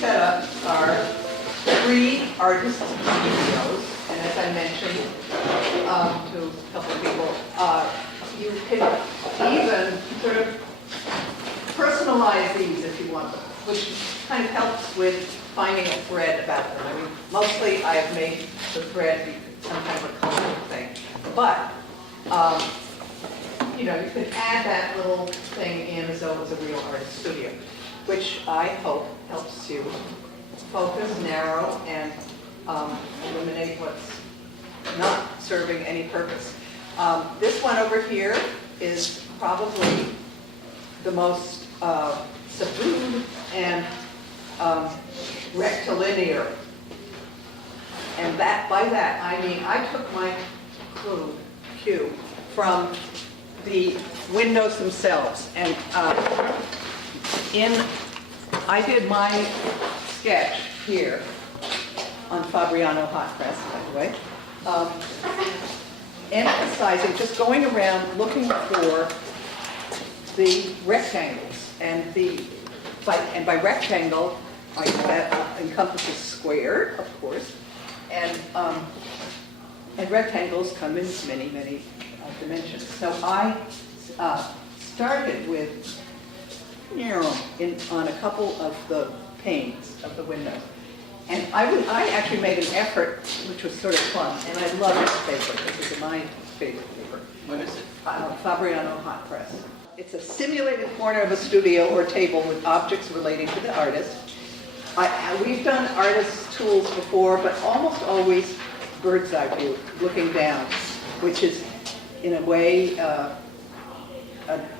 setups are 3 artist studios, and as I mentioned to a couple of people, you can even sort of personalize these if you want them, which kind of helps with finding a thread about them. I mean, mostly I have made the thread be some kind of a colorful thing, but you know, you could add that little thing in as though it was a real art studio, which I hope helps you focus, narrow, and eliminate what's not serving any purpose. This one over here is probably the most subdued and rectilinear. And that, by that, I mean I took my cue from the windows themselves, and I did my sketch here on Fabriano hot press, by the way, emphasizing just going around looking for the rectangles, and by rectangle, that encompasses square, of course, and rectangles come in many dimensions. So I started with, on a couple of the panes of the windows. And I actually made an effort, which was sort of fun, and I love this paper. This is my favorite paper. What is it? Fabriano hot press. It's a simulated corner of a studio or table with objects relating to the artist. We've done artist tools before, but almost always bird's eye view, looking down, which is in a way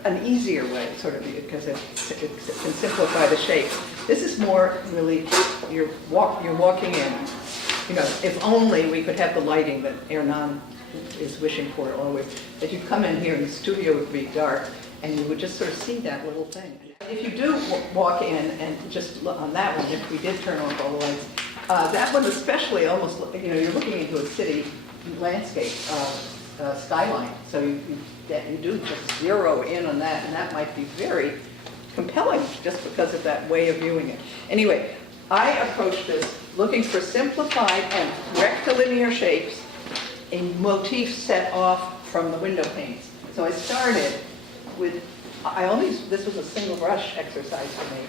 an easier way, sort of, because it can simplify the shape. This is more really, you're walking in. You know, if only we could have the lighting that Hernan is wishing for always, that you come in here and the studio would be dark, and you would just sort of see that little thing. If you do walk in and just look on that one, if we did turn on all the lights, that one especially almost, you're looking into a city landscape skyline. So you do just zero in on that, and that might be very compelling just because of that way of viewing it. Anyway, I approached this looking for simplified and rectilinear shapes in motifs set off from the window panes. So I started with, this was a single brush exercise for me.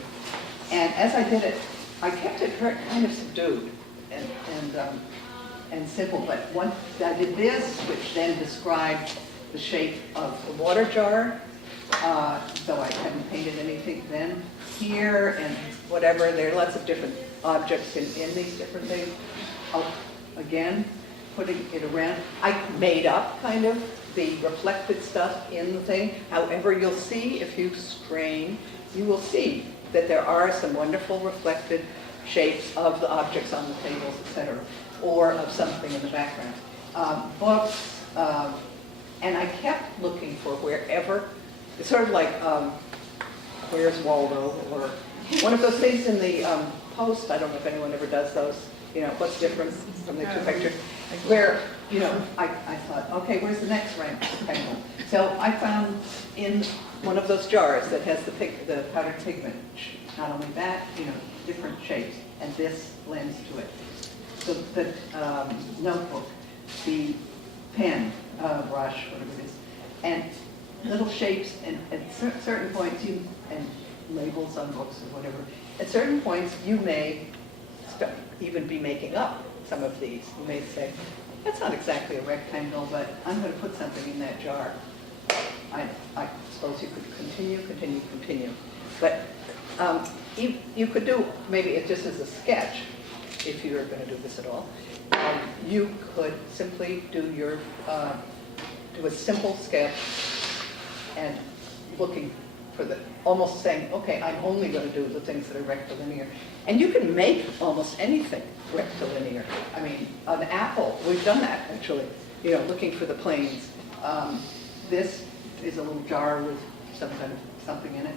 And as I did it, I kept it kind of subdued and simple. But once I did this, which then described the shape of the water jar, so I hadn't painted anything then here and whatever. There are lots of different objects in these different things. Again, putting it around. I made up kind of the reflected stuff in the thing. However, you'll see if you strain, you will see that there are some wonderful reflected shapes of the objects on the tables, etc., or of something in the background. Books, and I kept looking for wherever, it's sort of like Where's Waldo, or one of those things in the Post. I don't know if anyone ever does those. What's different from the two pictures? Where, I thought, okay, where's the next rectangle? So I found in one of those jars that has the powdered pigment, not only that, different shapes, and this lends to it. So the notebook, the pen, brush, whatever it is, and little shapes, and at certain points, and labels on books or whatever, at certain points you may even be making up some of these. You may say, that's not exactly a rectangle, but I'm going to put something in that jar. I suppose you could continue. But you could do, maybe it just as a sketch, if you're going to do this at all. You could simply do a simple sketch and looking for almost saying, okay, I'm only going to do the things that are rectilinear. And you can make almost anything rectilinear. I mean, an apple, we've done that actually, looking for the planes. This is a little jar with some kind of something in it.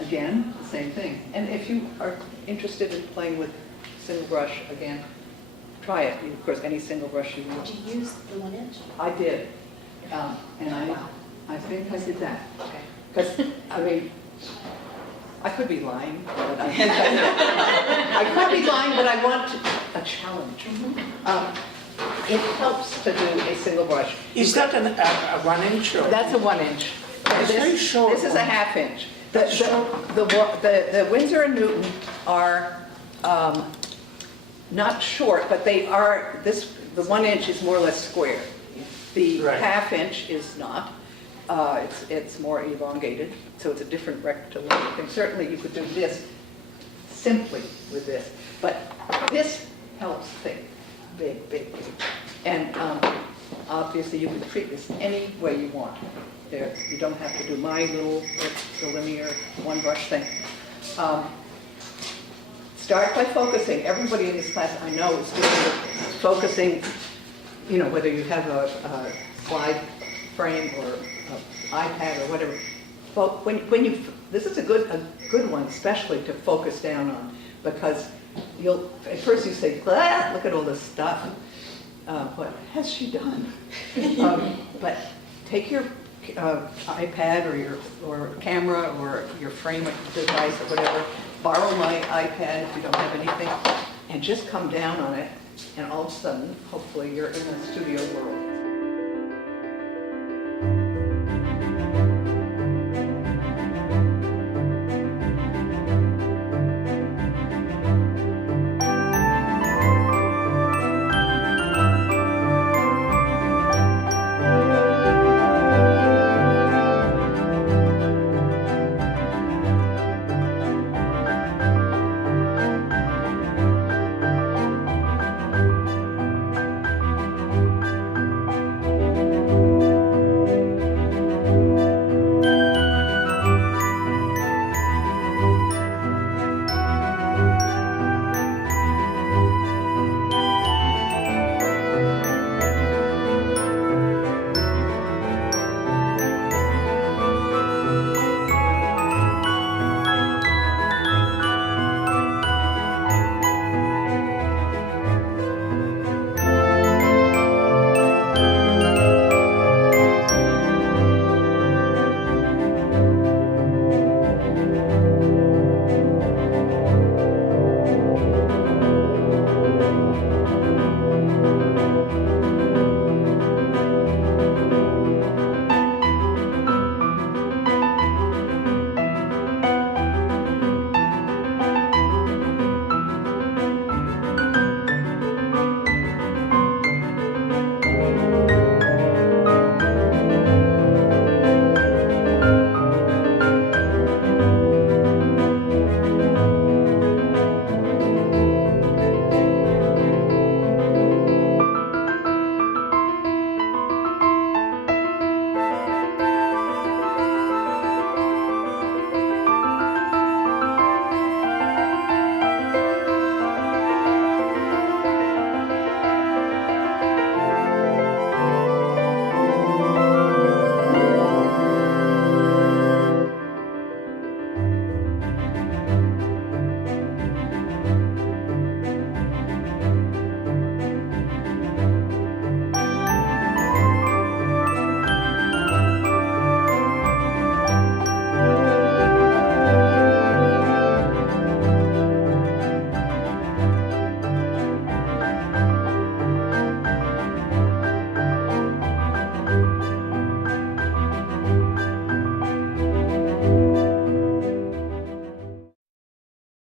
Again, the same thing. And if you are interested in playing with single brush, again, try it. Of course, any single brush you use. Did you use the 1 inch? I did. And I think I did that. Okay. Because, I mean, I could be lying, but I could be lying, but I want a challenge. It helps to do a single brush. Is that a 1 inch or? That's a 1 inch. It's very short. This is a ½ inch. That's short. The Winsor and Newton are not short, but they are, the 1 inch is more or less square. The Right. ½ inch is not. It's more elongated, so it's a different rectangle thing. Certainly you could do this simply with this, but this helps think big, big, big. And obviously you can treat this any way you want. You don't have to do my little the linear one brush thing. Start by focusing. Everybody in this class I know is doing it, focusing, you know, whether you have a slide frame or an iPad or whatever. But this is a good one, especially to focus down on, because at first you say, ah, look at all this stuff. What has she done? But take your iPad or camera or your frame device or whatever, borrow my iPad if you don't have anything, and just come down on it, and all of a sudden, hopefully you're in a studio world.